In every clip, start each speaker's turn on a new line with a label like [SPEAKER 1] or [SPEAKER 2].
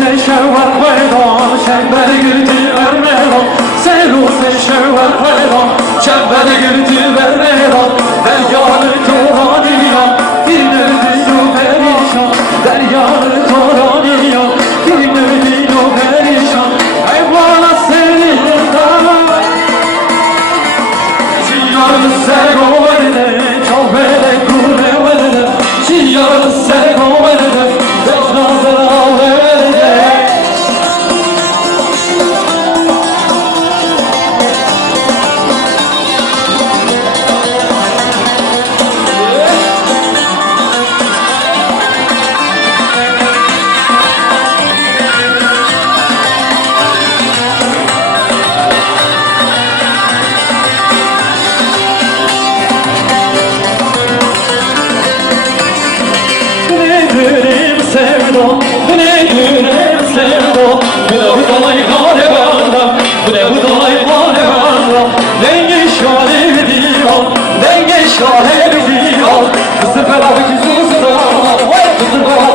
[SPEAKER 1] sen şevval hayran Şember girdi vermeran Sen o sen şevval hayran Şember girdi vermeran Deryanı tuhan inan Dinirdi yo perişan Deryanı Kızım ben abi kızım sana Kızım ben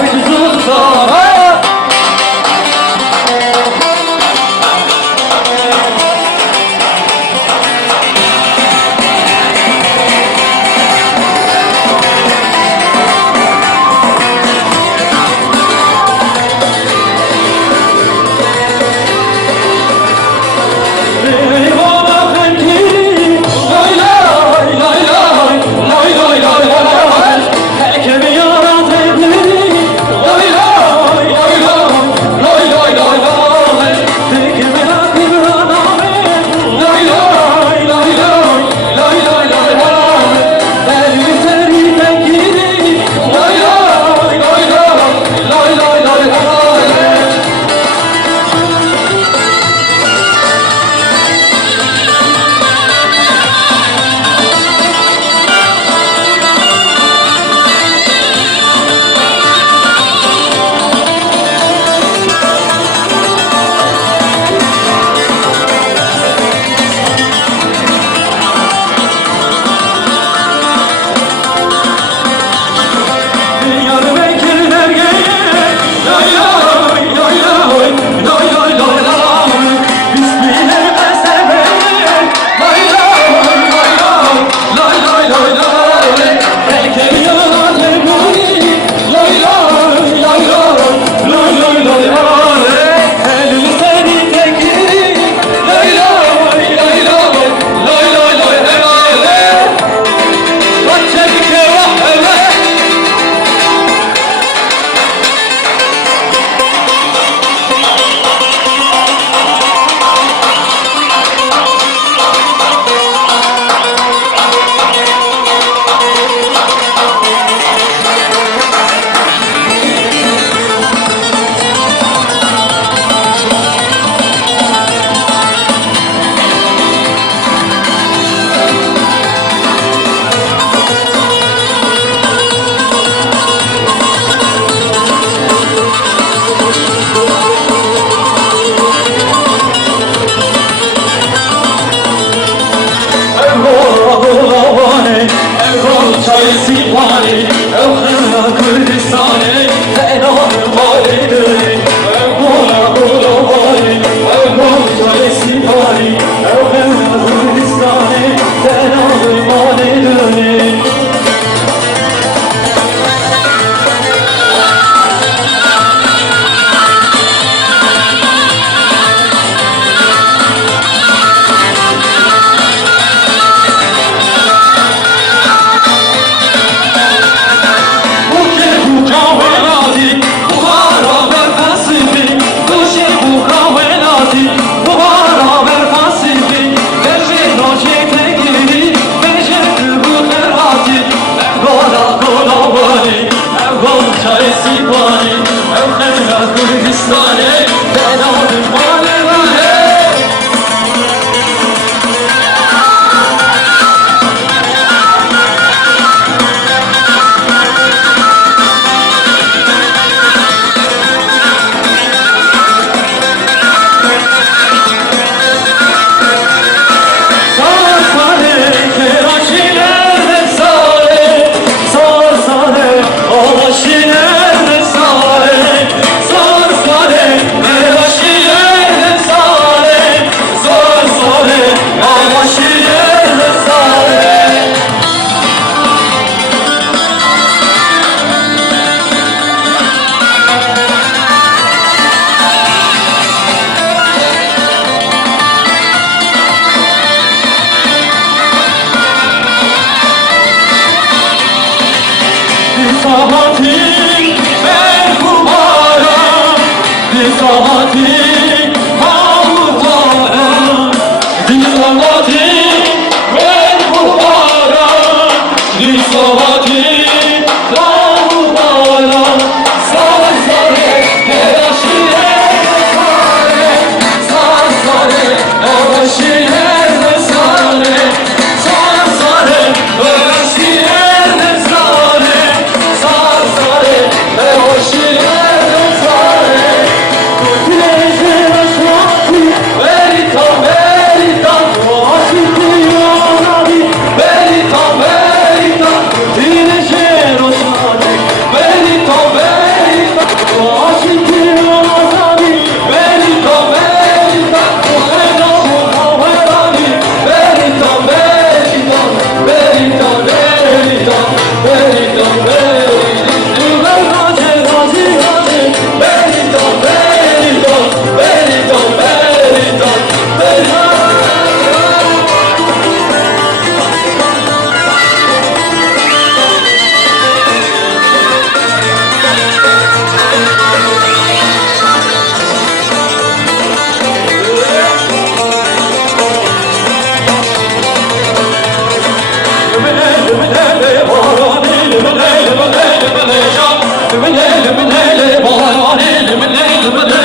[SPEAKER 1] Слава ти, Верховара, слава ти, Hürriye, hürriye, hürriye, hürriye,